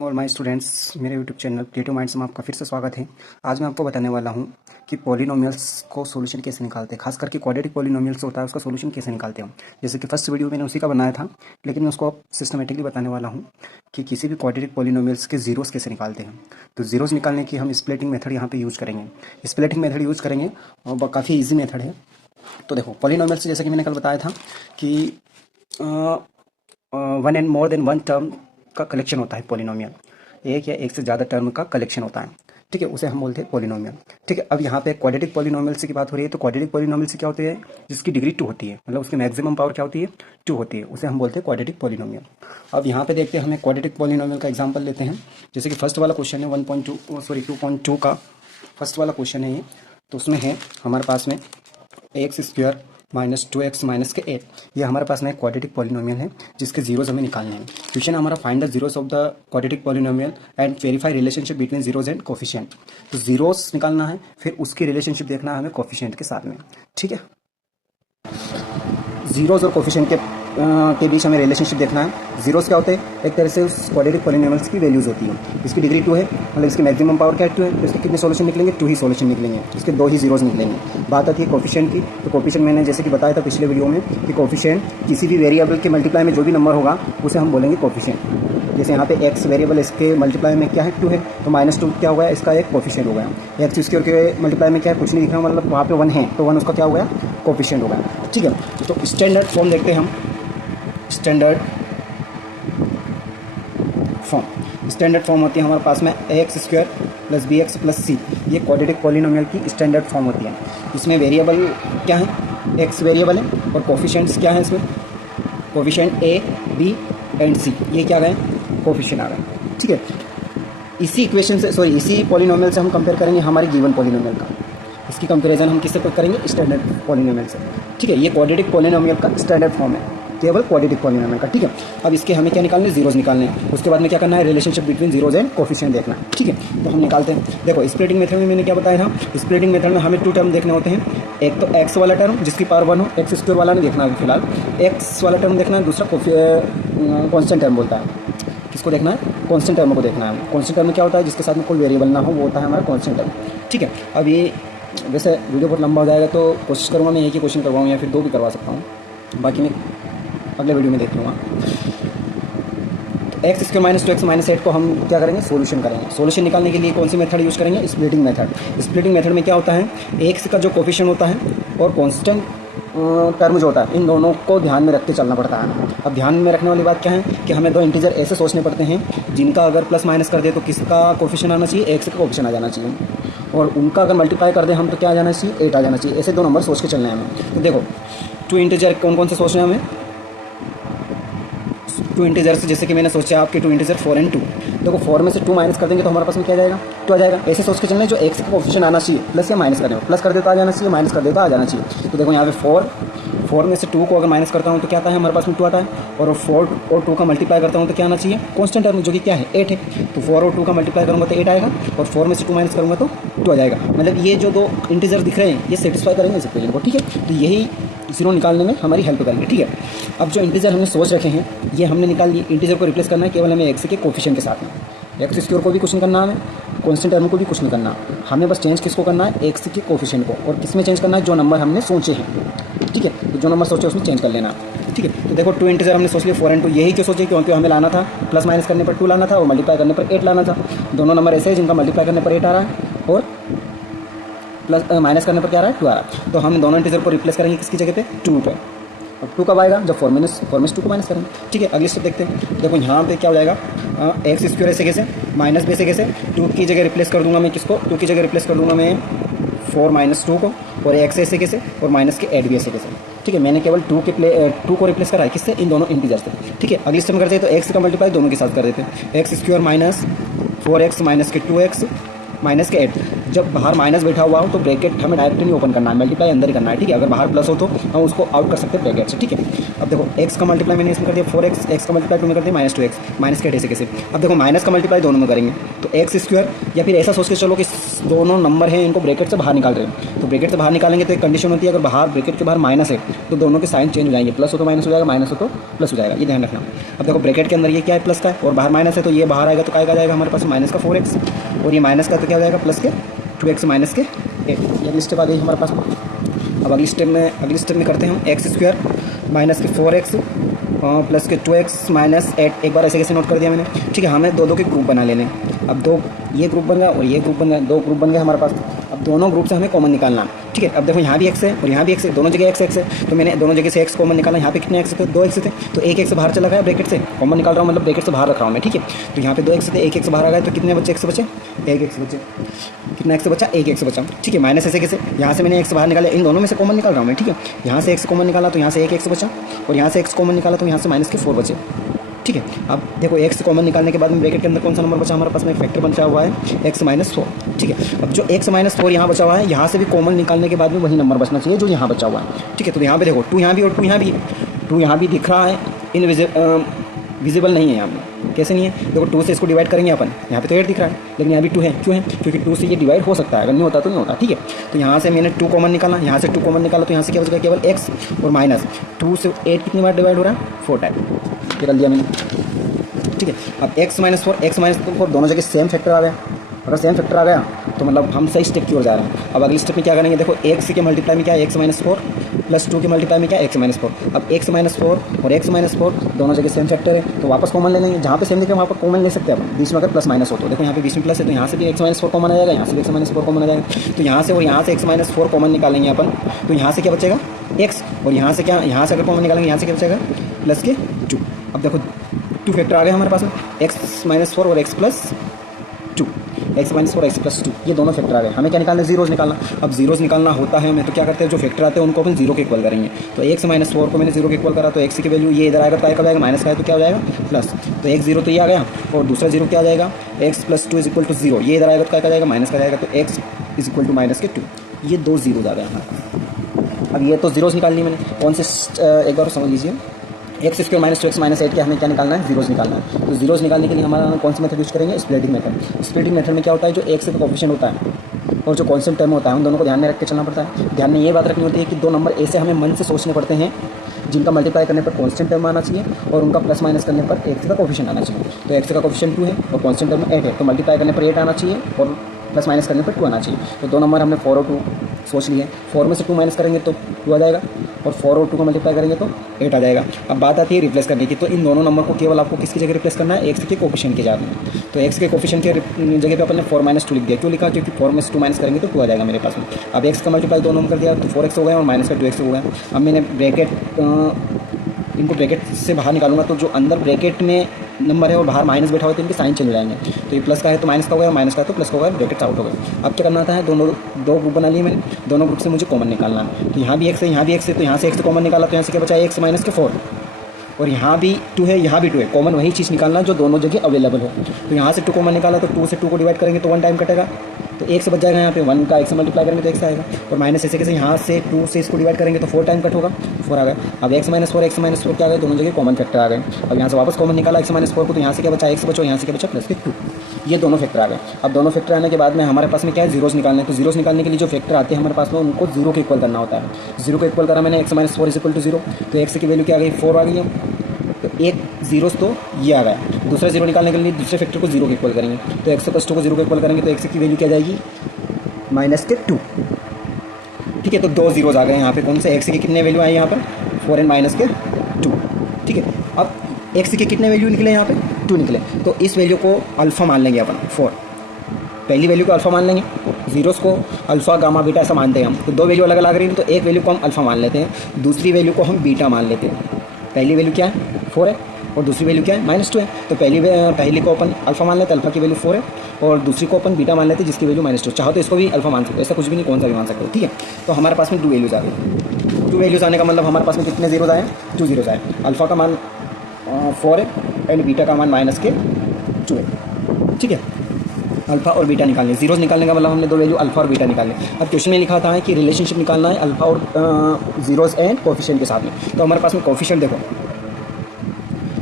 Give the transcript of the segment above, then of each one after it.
और my students, मेरे YouTube channel creative minds में आपका फिर से स्वागत है। आज मैं आपको बताने वाला हूं कि पॉलिनोमियल्स को सॉल्यूशन कैसे निकालते हैं, खास करके क्वाड्रेटिक पॉलिनोमियल्स होता है उसका सॉल्यूशन कैसे निकालते हैं। जैसे कि फर्स्ट वीडियो मैंने उसी का बनाया था, लेकिन मैं उसको सिस्टमेटिकली बताने वाला हूँ कि किसी भी क्वाड्रेटिक पॉलिनोमियल्स के जीरोस कैसे निकालते हैं। तो जीरोस निकालने की हम स्प्लिटिंग मेथड यहाँ पर यूज़ करेंगे। स्प्लिटिंग मेथड यूज़ करेंगे और काफ़ी ईजी मेथड है। तो देखो, पॉलिनोमियल्स जैसे कि मैंने कल बताया था कि one and more than one term का कलेक्शन होता है पॉलिनोमियल। एक या एक से ज़्यादा टर्म का कलेक्शन होता है, ठीक है, उसे हम बोलते हैं पॉलिनोमियल। ठीक है, अब यहाँ पे क्वाड्रेटिक पॉलिनोमियल से की बात हो रही है। तो क्वाड्रेटिक पॉलिनोमियल से क्या होती है, जिसकी डिग्री 2 होती है, मतलब उसकी मैक्सिमम पावर क्या होती है, 2 होती है, उसे हम बोलते हैं क्वाड्रेटिक पॉलिनोमियल। अब यहाँ पे देखते हैं, हमें क्वाड्रेटिक पॉलिनोमियल का एग्जाम्पल लेते हैं। जैसे कि फर्स्ट वाला क्वेश्चन है 2.2 का फर्स्ट वाला क्वेश्चन है ये। तो उसमें है हमारे पास में x square minus 2x minus के 8। ये हमारे पास में एक क्वाड्रेटिक पॉलिनोमियल है जिसके जीरोज हमें निकालने हैं। क्वेश्चन हमारा find the zeros of the quadratic polynomial and verify relationship between zeros and coefficient. तो जीरोस निकालना है, फिर उसकी रिलेशनशिप देखना है हमें कोफिशिएंट के साथ में। ठीक है, जीरोस और कोफिशिएंट के बीच हमें रिलेशनशिप देखना है। जीरोस क्या होते हैं, एक तरह से उस क्वाड्रेटिक पॉलिनोमियल्स की वैल्यूज होती है। इसकी डिग्री 2 है, मतलब इसकी मैक्सिमम पावर क्या है, 2 है। तो इसके कितने सॉल्यूशन निकलेंगे, 2 ही सॉल्यूशन निकलेंगे, इसके 2 ही जीरोस निकलेंगे। बात आती है कोफिशिएंट की। तो कोफिशिएंट मैंने जैसे कि बताया था पिछले वीडियो में कि कोफिशिएंट किसी भी वेरिएबल के मल्टीप्लाई में जो भी नंबर होगा उसे हम बोलेंगे कोफिशिएंट। जैसे यहाँ पे एक्स वेरिएबल, इसके मल्टीप्लाई में क्या है, 2 है, तो -2 क्या हो गया, इसका एक कोफिशिएंट हो गया। एक्स स्क्वायर के मल्टीप्लाई में क्या है, कुछ नहीं दिख रहा, मतलब वहाँ पे 1 है, तो 1 उसका क्या हो गया, कोफिशिएंट हो गया। ठीक है, तो स्टैंडर्ड फॉर्म देखते हैं हम। स्टैंडर्ड फॉर्म होती है हमारे पास में x square plus b x plus c. ये क्वाड्रेटिक पॉलिनोमियल की स्टैंडर्ड फॉर्म होती है। इसमें वेरिएबल क्या है, एक्स वेरिएबल है, और कोफिशिएंट्स क्या है इसमें, कोफिशिएंट ए बी एंड सी, ये क्या गए, कोफिशिएंट आ गए। ठीक है, इसी इक्वेशन से, इसी पॉलिनोमियल से हम कंपेयर करेंगे हमारे गिवन पॉलिनोमियल का। इसकी कंपेरिजन हम किससे करेंगे, स्टैंडर्ड पॉलिनोमियल से। ठीक है, ये क्वाड्रेटिक पॉलिनोमियल का स्टैंडर्ड फॉर्म है, केवल क्वाड्रेटिक पॉलिनोमियल का। ठीक है, अब इसके हमें क्या निकालने, जीरोज निकालने हैं। उसके बाद में क्या करना है, relationship between zeros and coefficient देखना है। ठीक है, तो हम निकालते हैं। देखो, स्प्लिटिंग मेथड में मैंने क्या बताया था, स्प्लिटिंग मेथड में हमें 2 टर्म देखने होते हैं। एक तो एक्स वाला टर्म जिसकी पावर 1 हो, एक्स स्क्वायर वाला नहीं देखना है फिलहाल, एक्स वाला टर्म देखना है। दूसरा कॉन्स्टेंट टर्म बोलता है, किसको देखना है, कॉन्स्टेंट टर्म को देखना है। कॉन्स्टेंट टर्म क्या होता है, जिसके साथ में कोई वेरिएबल ना हो, वो होता है हमारा कॉन्स्टेंट टर्म। ठीक है, अब ये वैसे वीडियो बहुत लंबा हो जाएगा, तो कोशिश करूँगा मैं एक ही क्वेश्चन करवाऊँ या फिर 2 भी करवा सकता हूँ, बाकी मैं अगले वीडियो में देख लूँगा। तो x square minus 2x minus 8 को हम क्या करेंगे, सोल्यूशन करेंगे। सोल्यूशन निकालने के लिए कौन सी मेथड यूज़ करेंगे, स्प्लिटिंग मेथड। स्प्लिटिंग मेथड में क्या होता है, एक्स का जो कोफिशिएंट होता है और कांस्टेंट टर्म जो होता है, इन दोनों को ध्यान में रख के चलना पड़ता है। अब ध्यान में रखने वाली बात क्या है कि हमें 2 इंटीजर ऐसे सोचने पड़ते हैं जिनका अगर प्लस माइनस कर दे तो किसका कोफिशिएंट आना चाहिए, एक्स का कोफिशिएंट आ जाना चाहिए, और उनका अगर मल्टीप्लाई कर दे हम तो क्या आ जाना चाहिए, 8 आ जाना चाहिए। ऐसे 2 नंबर सोच के चलना है हमें। तो देखो, 2 इंटीजर कौन कौन से सोचना है हमें, 2 इंटीजर से जैसे कि मैंने सोचा आपके 2 इंटीजर 4 एंड 2। देखो, 4 में से 2 माइनस कर देंगे तो हमारे पास में क्या आ जाएगा, 2 आ जाएगा। ऐसे सोच के चलना है जो एक्स का कोफिशिएंट आना चाहिए, प्लस या माइनस करने में, प्लस कर देता आ जाना चाहिए, माइनस कर देता आ जाना चाहिए। तो देखो यहाँ पे 4 में से 2 को अगर माइनस करता हूँ तो क्या आता है, हमारे पास में 2 आता है, और 4 और 2 का मल्टीप्लाई करता हूँ तो क्या आना चाहिए, कॉन्स्टेंट टर्म जो कि क्या है, 8 है। तो 4 और 2 का मल्टीप्लाई करूँगा तो 8 आएगा, और 4 में से 2 माइनस करूँगा तो 2 आ जाएगा। मतलब ये जो 2 इंटीजर दिख रहे हैं ये सेटिस्फाई करेंगे इस इक्वेशन को। ठीक है, तो यही जीरो निकालने में हमारी हेल्प करेंगे। ठीक है, अब जो इंटीजर हमने सोच रखे हैं ये हमने निकाल लिए। इंटीजर को रिप्लेस करना है केवल हमें एक्स के कोफिशिएंट के साथ में। एक्स स्क्वायर को भी कुछ नहीं करना हमें, कॉन्स्टेंट टर्म को भी कुछ नहीं करना, हमें बस चेंज किसको करना है, एक्स के कोफिशिएंट को। और किस में चेंज करना है, जो नंबर हमने सोचे हैं। ठीक है, तो जो नंबर सोचे उसमें चेंज कर लेना। ठीक है, तो देखो 2 इंटीजर हमने सोच लिया 4 एंड 2। यही क्यों सोचे, क्योंकि हमें लाना था प्लस माइनस करने पर 2 लाना था और मल्टीप्लाई करने पर 8 लाना था। दोनों नंबर ऐसे हैं जिनका मल्टीप्लाई करने पर 8 आ रहा है और प्लस माइनस करने पर क्या आ रहा है, 2 आ रहा है। तो हम दोनों इंटीजर को रिप्लेस करेंगे किसकी जगह पे, 2 पे। अब 2 कब आएगा, जब 4 में 2 को माइनस करेंगे। ठीक है, अगली स्टेप देखते हैं। देखो यहाँ पे क्या हो जाएगा, एक्स स्क्वायर ऐसे कैसे, माइनस बी से कैसे, 2 की जगह रिप्लेस कर दूंगा मैं किसको, 2 की जगह रिप्लेस कर दूंगा मैं 4 माइनस 2 को, और एक्स ऐसे कैसे, और माइनस के 8 भी ऐसे कैसे। ठीक है, मैंने केवल 2 को रिप्लेस करा है किससे, इन दोनों इंटीजर से। ठीक है, अगली स्टेप में करते हैं तो एक्स का मल्टीप्लाई दोनों के साथ कर देते हैं। X square minus 4x minus के 2x माइनस के 8। जब बाहर माइनस बैठा हुआ हो तो ब्रैकेट हमें डायरेक्ट नहीं ओपन करना है, मल्टीप्लाई अंदर ही करना है, ठीक है। अगर बाहर प्लस हो तो हम उसको आउट कर सकते हैं ब्रैकेट से, ठीक है। अब देखो एक्स का मल्टीप्लाई मैंने इसमें कर दिया 4x, एक्स का मल्टीप्लाई 2 में कर दिया -2x, माइनस के ऐसे कैसे। अब देखो माइनस का मल्टीप्लाई दोनों में करेंगे तो एक्स स्क्वायर, या फिर ऐसा सोच के चलो कि दोनों नंबर हैं इनको ब्रैकेट से बाहर निकाल रहे हैं, तो ब्रैकेट से बाहर निकालेंगे तो एक कंडीशन होती है, अगर बाहर ब्रैकेट के बाहर माइनस है तो दोनों के साइन चेंज हो जाएंगे, प्लस हो तो माइनस हो जाएगा, माइनस हो तो प्लस हो जाएगा, ये ध्यान रखना। अब देखो ब्रैकेट के अंदर ये क्या है, प्लस का है, और बाहर माइनस है तो ये बाहर आएगा तो क्या जाएगा हमारे पास माइनस का 4x, और ये माइनस का तो क्या हो जाएगा प्लस के 2x माइनस के 8। ये अगली स्टेप आ गई हमारे पास। अब अगली स्टेप में करते हैं हम एक्स स्क्वायर माइनस के 4x प्लस के 2x माइनस 8। एक बार ऐसे कैसे नोट कर दिया मैंने, ठीक है। हमें दो के ग्रुप बना लेने। अब दो ये ग्रुप बन गया और ये ग्रुप बन गया, दो ग्रुप बन गए हमारे पास। अब दोनों ग्रुप से हमें कॉमन निकालना, ठीक है। अब देखो यहाँ भी एक्स है और यहाँ भी एक्स है, दोनों जगह एक्स है, तो मैंने दोनों जगह से एक्स कॉमन निकाला। यहाँ पे कितने एक्स थे, 2 एक्स थे, तो एक एक्स बाहर चला गया ब्रैकेट से, कॉमन निकाल रहा हूँ मतलब ब्रैकेट से बाहर रख रहा हूँ मैं, ठीक है। तो यहाँ पे 2 एक्स थे, एक एक्स बाहर आ गया, तो कितने बच्चे एक्स बचे, एक एक्स बचे। कितना एक्स बचा, एक एक्स बचा, ठीक है। माइनस ऐसे कैसे, यहाँ से मैंने एक्स बाहर निकाला, इन दोनों में से कॉमन निकाल रहा हूँ मैं, ठीक है। यहाँ से एक्स कॉमन निकाला तो यहाँ से एक एक्स बचा, और यहाँ से एक्स कॉमन निकाला तो यहाँ से माइनस के 4 बचे, ठीक है। अब देखो एक्स कॉमन निकालने के बाद में ब्रैकेट के अंदर कौन सा नंबर बचा हमारे पास में, फैक्टर बचा हुआ है एक्स माइनस 4, ठीक है। अब जो एक्स माइनस 4 यहाँ बचा हुआ है, यहाँ से भी कॉमन निकालने के बाद में वही नंबर बचना चाहिए जो यहाँ बचा हुआ है, ठीक है। तो यहाँ पे देखो 2 यहाँ भी और 2 यहाँ भी, 2 यहाँ भी दिख रहा है, विजिबल नहीं है यहाँ पे, कैसे नहीं है, देखो 2 से इसको डिवाइड करेंगे अपन, यहाँ पे तो 8 दिख रहा है, लेकिन यहाँ भी 2 है, क्यों है, क्योंकि 2 से ये डिवाइड हो सकता है, अगर नहीं होता तो नहीं होता, ठीक है। तो यहाँ से मैंने 2 कॉमन निकाला, यहाँ से 2 कॉमन निकाला, तो यहाँ से क्या बचेगा, केवल x और माइनस 2 से 8 कितनी बार डिवाइड हो रहा है, 4 टाइम, निकल दिया मैंने, ठीक है। अब x माइनस 4 दोनों जगह सेम फैक्टर आ गया। अगर सेम फैक्टर आ गया तो मतलब हम सही स्टेप की ओर जा रहे हैं। अब अगली स्टेप में क्या करेंगे, देखो x के मल्टीप्लाई में क्या है, x माइनस 4 प्लस 2 के मल्टीप्लाई में क्या है, x माइनस 4। अब x माइनस 4 और x माइनस 4 दोनों जगह सेम फैक्टर है, तो वापस कॉमन ले लेंगे। जहाँ पे सेम दिखे वहाँ पर कॉमन ले सकते हैं अपन। बीच में अगर प्लस माइनस हो तो देखो यहाँ पे बीच में प्लस है, तो यहाँ से भी x माइनस 4 कॉमन आ जाएगा, यहाँ से भी x माइनस 4 कॉमन आ जाएगा। तो यहाँ से और यहाँ से x माइनस 4 कॉमन निकालेंगे अपन, तो यहाँ से क्या बचेगा x, और यहाँ से क्या, यहाँ से अगर कॉमन निकालेंगे यहाँ से क्या बचेगा प्लस के 2। अब देखो 2 फैक्टर आ गए हमारे पास में, x माइनस 4 और x plus 2, x minus 4 x plus 2, ये दोनों फैक्टर आ गए। हमें क्या निकालना है, जीरोज निकालना। अब जीरोज निकालना होता है हमें, तो क्या करते हैं, जो फैक्टर आते हैं उनको अपन 0 के इक्वल करेंगे। तो x माइनस 4 को मैंने 0 के इक्वल करा, तो x की वैल्यू ये इधर आएगा तो कब आएगा, माइनस का है तो क्या हो जाएगा प्लस। तो एक 0 तो ये आ गया, और दूसरा 0 क्या आ जाएगा, x plus 2 is equal to 0, ये इधर आएगा तो क्या आ जाएगा माइनस का जाएगा, तो x is equal to minus के 2, ये 2 जीरोज आ गए हमारे पास। अब ये तो जीरोज निकाल ली मैंने, कौन से एक बार समझ लीजिए, x square minus 2x minus 8 के हमें क्या निकालना है, जीरोज निकालना है। तो जीरोज निकालने के लिए हमारा कौन सा मेथड यूज करेंगे, स्प्लिटिंग मेथड। स्प्लिटिंग मेथड में क्या होता है, जो एक्स का कोफिशिएंट होता है और जो कॉन्स्टेंट टर्म होता है, उन दोनों को ध्यान में रख के चलना पड़ता है। ध्यान में ये बात रखनी होती है कि 2 नंबर ऐसे हमें मन से सोचने पड़ते हैं जिनका मल्टीप्लाई करने पर कॉन्स्टेंट टर्म आना चाहिए और उनका प्लस माइनस करने पर एक्स का कोफिशिएंट आना चाहिए। तो एक्स का कोफिशिएंट 2 है और कॉन्स्टेंट टर्म 8 है, तो मल्टीप्लाई करने पर 8 आना चाहिए और प्लस माइनस करने पर 2 आना चाहिए। तो 2 नंबर हमने 4 और 2 सोच लिए, 4 में से 2 माइनस करेंगे तो 2 आ जाएगा, और 4 और 2 को मल्टीप्लाई करेंगे तो 8 आ जाएगा। अब बात आती है रिप्लेस करने की, तो इन दोनों नंबर को केवल आपको किसकी जगह रिप्लेस करना है, एक्स के कोफिशिएंट की जगह में। तो एक्स के कोफिशिएंट के जगह पे अपन ने 4 माइनस 2 लिख दिया, क्यों लिखा, क्योंकि 4 में से 2 माइनस करेंगे तो 2 आ जाएगा मेरे पास में। अब एक्स का मल्टीप्लाई 2 नंबर कर दिया तो 4x हो गया और माइनस का 2x हो गया। अब मैंने इनको ब्रैकेट से बाहर निकालूंगा, तो जो अंदर ब्रैकेट में नंबर है और बाहर माइनस बैठा हुआ है तो इनके साइन चेंज हो जाएंगे। तो ये प्लस का है तो माइनस का हो गया, माइनस का है तो प्लस का हो गया, ब्रैकेट आउट हो गया। अब क्या करना था है, दो ग्रुप बना लिए मैंने, दोनों ग्रुप से मुझे कॉमन निकालना है। तो यहाँ भी एक्स है, यहाँ भी एक्स है, तो यहाँ से एक्स कॉमन निकाला तो यहाँ से क्या बचा, एक्स माइनस के 4, और यहाँ भी 2 है, यहाँ भी 2 है, कॉमन वही चीज़ निकालना जो दोनों जगह अवेलेबल हो। तो यहाँ से 2 कॉमन निकाला तो 2 से 2 को डिवाइड करेंगे तो 1 टाइम कटेगा, तो 1 से बच जाएगा। यहाँ पे 1 का 1 से मल्टीप्लाई करेंगे तो x आएगा, और माइनस ऐसे कैसे, यहाँ से 2 से इसको डिवाइड करेंगे तो 4 टाइम कट होगा, 4 आ गया। अब x माइनस 4 क्या आ गए, दोनों जगह कॉमन फैक्टर आ गए। अब यहाँ से वापस कॉमन निकाला x माइनस 4 को, तो यहाँ से क्या बचा, x बचा, यहाँ से क्या बचा प्लस के 2, ये दोनों फैक्टर आ गए। अब दोनों फैक्टर आने के बाद में हमारे पास में क्या है, जीरोस निकालने। तो जीरोस निकालने के लिए जो फैक्टर आते हैं हमारे पास में उनको 0 के इक्वल करना होता है। 0 को इक्वल करा मैंने, x minus 4 is equal to 0, तो x की वैल्यू क्या आ गई, 4 आ गई है। तो एक जीरोस तो ये आ गया, दूसरा 0 निकालने के लिए दूसरे फैक्टर को 0 के इक्वल करेंगे, तो x प्लस 2 को 0 के इक्वल करेंगे तो x की वैल्यू क्या जाएगी, माइनस के 2, ठीक है। तो 2 जीरोज आ गए यहाँ पे, कौन से, x की कितने वैल्यू आए यहाँ पर, 4 एंड माइनस के 2, ठीक है। अब x के कितने वैल्यू निकले यहाँ पे, 2 निकले, तो इस वैल्यू को अल्फ़ा मान लेंगे अपन, 4 पहली वैल्यू को अल्फ़ा मान लेंगे, जीरोस को अल्फ़ा गामा बीटा ऐसा मानते हैं हम। तो 2 वैल्यू अलग अलग आ रही है, तो एक वैल्यू को हम अल्फ़ा मान लेते हैं, दूसरी वैल्यू को हम बीटा मान लेते हैं। पहली वैल्यू क्या है, 4 है, और दूसरी वैल्यू क्या है, -2 है। तो पहली को अपन अल्फ़ा मान लेते हैं, अल्फ़ा की वैल्यू 4 है, और दूसरी को अपन बीटा मान लेते हैं जिसकी वैल्यू -2। चाहो तो इसको भी अल्फ़ा मान सकते हो, ऐसा कुछ भी नहीं, कौन सा भी मान सकते हो, ठीक है। तो हमारे पास में 2 वैल्यूज़ आ गई। 2 वैल्यूज़ आने का मतलब हमारे पास में कितने जीरोज़ आए, 2 जीरोज़ आए। अल्फ़ा का मान 4 है एंड बीटा का मान -2 है, ठीक है। अल्फा और बीटा निकालने, जीरोस निकालने का मतलब हमने दो वैल्यू अल्फा और बीटा निकालने। अब क्वेश्चन में लिखा था कि रिलेशनशिप निकालना है अल्फा और जीरोस एंड कोफिशिएंट के साथ में। तो हमारे पास में कोफिशिएंट देखो,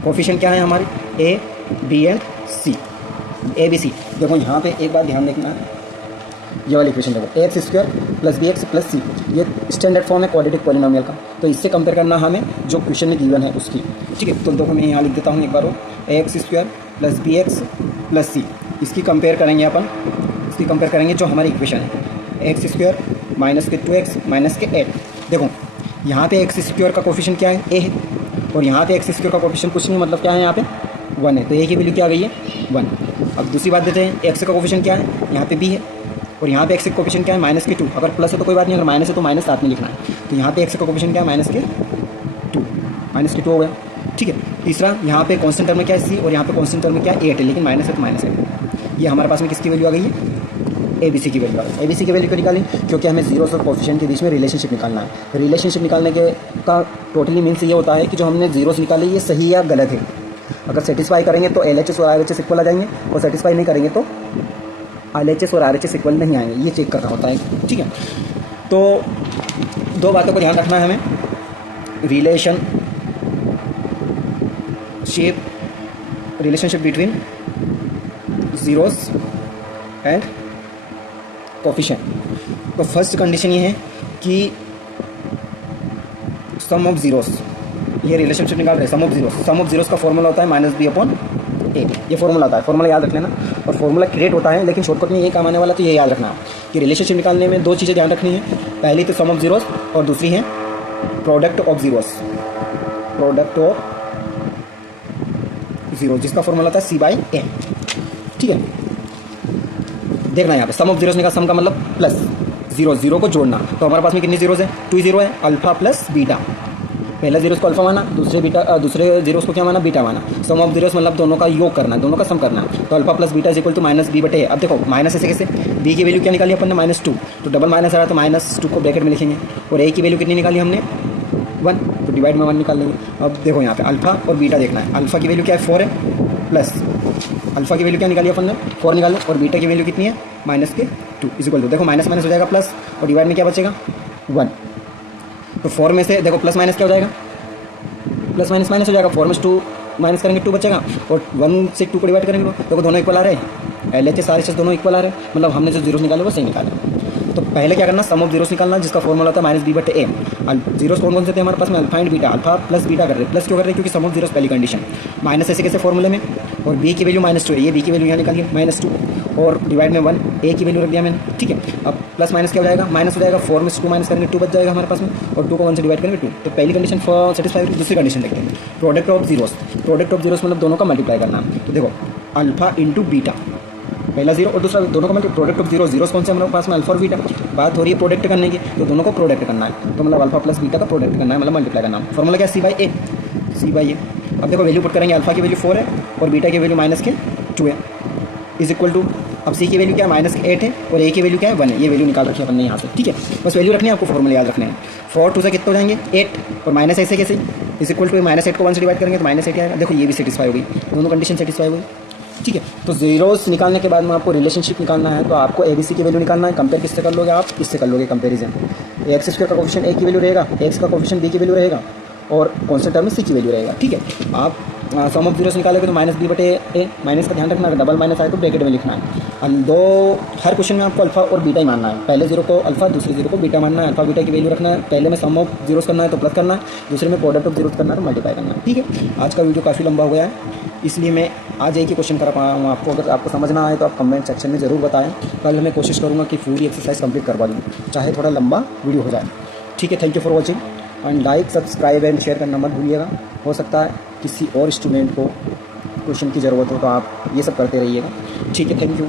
कोफिशिएंट क्या है हमारे A B and C, A B C. देखो यहाँ पे एक बात ध्यान रखना है, ये वाली इक्वेशन देखो, a x square plus b x plus c, ये स्टैंडर्ड फॉर्म है क्वाड्रेटिक पॉलिनोमियल का। तो इससे कंपेयर करना हमें जो क्वेश्चन में गिवन है उसकी, ठीक है। तो देखो मैं यहाँ लिख देता हूँ एक बार, a x square plus b x plus c, इसकी कंपेयर करेंगे अपन, इसकी कंपेयर करेंगे जो हमारी इक्वेशन है, एक्स स्क्वायर माइनस के 2x माइनस के 8। देखो यहाँ पे एक्स स्क्वायर का कोफिशिएंट क्या है, ए है, और यहाँ पे एक्स स्क्वायर का कोफिशिएंट कुछ नहीं, मतलब क्या है यहाँ पे 1 है, तो ए की वैल्यू क्या आ गई है 1। अब दूसरी बात देते हैं, एक्स का कोफिशिएंट क्या है, यहाँ पे बी है, और यहाँ पे एक्स का कोफिशिएंट क्या है माइनस के 2। अगर प्लस है तो कोई बात नहीं, अगर माइनस है तो माइनस साथ में लिखना है। तो यहाँ पे एक्स का कोफिशिएंट क्या है माइनस के 2 हो गया, ठीक है। तीसरा यहाँ पे कांस्टेंट टर्म में क्या है सी, और यहाँ पे कांस्टेंट टर्म में क्या है 8 है, लेकिन माइनस है तो माइनस है। ये हमारे पास में किसकी वैल्यू आ गई है, ए बी सी की वैल्यू आ गई। ए बी सी की वैल्यू क्यों निकाली, क्योंकि हमें जीरोस और कोफिशिएंट के बीच में रिलेशनशिप निकालना है। रिलेशनशिप निकालने के का टोटली मीन्स ये होता है कि जो हमने जीरोस निकाले ये सही या गलत है। अगर सेटिस्फाई करेंगे तो एल एच एस और आर एच एस इक्वल आ जाएंगे, और सेटिस्फाई नहीं करेंगे तो एल एच एस और आर एच एस इक्वल नहीं आएंगे, ये चेक करना होता है, ठीक है। तो दो बातों को ध्यान रखना है हमें, relationship between zeros and coefficient. तो फर्स्ट कंडीशन ये है कि सम ऑफ जीरोस, ये रिलेशनशिप निकाल रहे हैं, सम ऑफ जीरोस का फॉर्मूला होता है माइनस बी अपॉन ए, ये फॉर्मूला आता है, फॉर्मूला याद रख लेना। और फॉर्मूला क्रिएट होता है, लेकिन शॉर्टकट में ये काम आने वाला, तो ये याद रखना है कि रिलेशनशिप निकालने में दो चीज़ें ध्यान रखनी है, पहली तो सम ऑफ जीरोस और दूसरी है प्रोडक्ट ऑफ जीरोस, जिसका फॉर्मूला था सी बाई ए, ठीक है। देखना यहाँ पे सम ऑफ जीरोस निकाल, सम का मतलब प्लस जीरो को जोड़ना। तो हमारे पास में कितनी जीरोस है, 2 जीरो है, अल्फा प्लस बीटा। पहला जीरोस को अल्फा माना, दूसरे जीरोस को क्या माना, बीटा माना। सम ऑफ जीरोस मतलब दोनों का योग करना है, दोनों का सम करना है। तो alpha plus beta is equal to minus B बटे ए। अब देखो माइनस ऐसे कैसे, बी की वैल्यू क्या निकाली अपन ने -2, तो डबल माइनस आ रहा है तो -2 को ब्रैकेट में लिखेंगे, और ए की वैल्यू कितनी निकाली हमने 1, तो डिवाइड में 1 निकाल लेंगे। अब देखो यहाँ पे अल्फा और बीटा देखना है, अल्फा की वैल्यू क्या है 4 है, प्लस अल्फा की वैल्यू क्या निकाली अपन ने 4 निकालो, और बीटा की वैल्यू कितनी है -2 इज इक्वल टू, देखो माइनस माइनस हो जाएगा प्लस, और डिवाइड में क्या बचेगा 1। तो 4 में से देखो प्लस माइनस क्या हो जाएगा, प्लस माइनस माइनस हो जाएगा, 4 में से 2 माइनस करेंगे 2 बचेगा, और 1 से 2 को डिवाइड करेंगे तो दोनों इक्वल आ रहे हैं, L H S R H S दोनों इक्वल आ रहे हैं, मतलब हमने जो जीरोस निकाले वो सही निकाले। तो पहले क्या करना, सम ऑफ जीरोस निकालना, जिसका फॉर्मूला था माइनस बी बटे ए। जीरोस कौन कौन से थे हमारे पास में, alpha and beta. Alpha plus beta कर रहे हैं, प्लस क्यों कर रहे हैं, क्योंकि सम ऑफ जीरोस पहली कंडीशन, माइनस ऐसे कैसे फॉर्मूले में, और बी की वैल्यू -2 है, ये बी की वैल्यू यहाँ निकालिए -2, और डिवाइड में 1, ए की वैल्यू रख दिया मैंने, ठीक है। अब प्लस माइनस क्या हो जाएगा, माइनस हो जाएगा, 4 में से 2 माइनस करेंगे 2 बच जाएगा हमारे पास में, और 2 को 1 से डिवाइड करेंगे 2। तो पहली कंडीशन सेटिस्फाई। दूसरी कंडीशन देखते हैं, प्रोडक्ट ऑफ जीरोस मतलब दोनों का मल्टीप्लाई करना। तो देखो अल्फा इंटू बीटा, पहला जीरो और दूसरा, दोनों का मतलब प्रोडक्ट ऑफ जीरोस कौन से हमारे पास में, अल्फा और बीटा। बात हो रही है प्रोडक्ट करने की, तो दोनों को प्रोडक्ट करना है, तो मतलब अल्फा प्लस बीटा का प्रोडक्ट करना है, मतलब मल्टीप्लाई करना है। फॉर्मूला क्या है, सी बाई ए। अब देखो वैल्यू पुट करेंगे, अल्फा की वैल्यू 4 है और बीटा की वैल्यू -2 है, इज इक्वल टू, अब सी की वैल्यू क्या है -8 है, और ए की वैल्यू क्या है 1 है, ये वैल्यू निकाल रखी है अपन ने यहाँ से, ठीक है। बस वैल्यू रखनी है आपको, फॉर्मूला याद रखने हैं। 4 2 से कितने हो जाएंगे 8, और माइनस ऐसे कैसे, इज इक्वल टू -8 को 1 से डिवाइड करेंगे तो -8 आएगा। देखो ये भी सेटिस्फाई हो गई, दोनों कंडीशन सेटिस्फाई हो गई, ठीक है। तो जीरोस निकालने के बाद में आपको रिलेशनशिप निकालना है, तो आपको एबीसी की वैल्यू निकालना है। कंपेयर किससे कर लोगे आप, इससे कर लोगे कंपेरिजन। एक्स स्क्वायर का कोफिशिएंट ए की वैल्यू रहेगा, एक्स का कोफिशिएंट बी की वैल्यू रहेगा, और कॉन्स्टेंट टर्म में सी की वैल्यू रहेगा, ठीक है। आप सम ऑफ जीरोस निकालोगे तो माइनस बी बटे ए, माइनस का ध्यान रखना, अगर डबल माइनस आए तो ब्रैकेट में लिखना है। हर क्वेश्चन में आपको अल्फा और बीटा ही मानना है, पहले जीरो को अल्फा दूसरे जीरो को बीटा मानना है, अल्फा बीटा की वैल्यू रखना है। पहले में सम ऑफ जीरोस करना है तो प्लस करना है, दूसरे में प्रोडक्ट ऑफ जीरोस करना है तो मल्टीप्लाई करना है, ठीक है। आज का वीडियो काफ़ी लंबा हो गया है, इसलिए मैं आज एक ही क्वेश्चन कर पाया हूँ आपको। अगर आपको समझ ना आए तो आप कमेंट सेक्शन में ज़रूर बताएं, कल मैं कोशिश करूँगा कि पूरी एक्सरसाइज कंप्लीट करवा दूँ, चाहे थोड़ा लंबा वीडियो हो जाए, ठीक है। Thank you for watching, and like subscribe and share करना मत भूलिएगा। हो सकता है किसी और स्टूडेंट को क्वेश्चन की ज़रूरत हो तो आप ये सब करते रहिएगा, ठीक है। Thank you.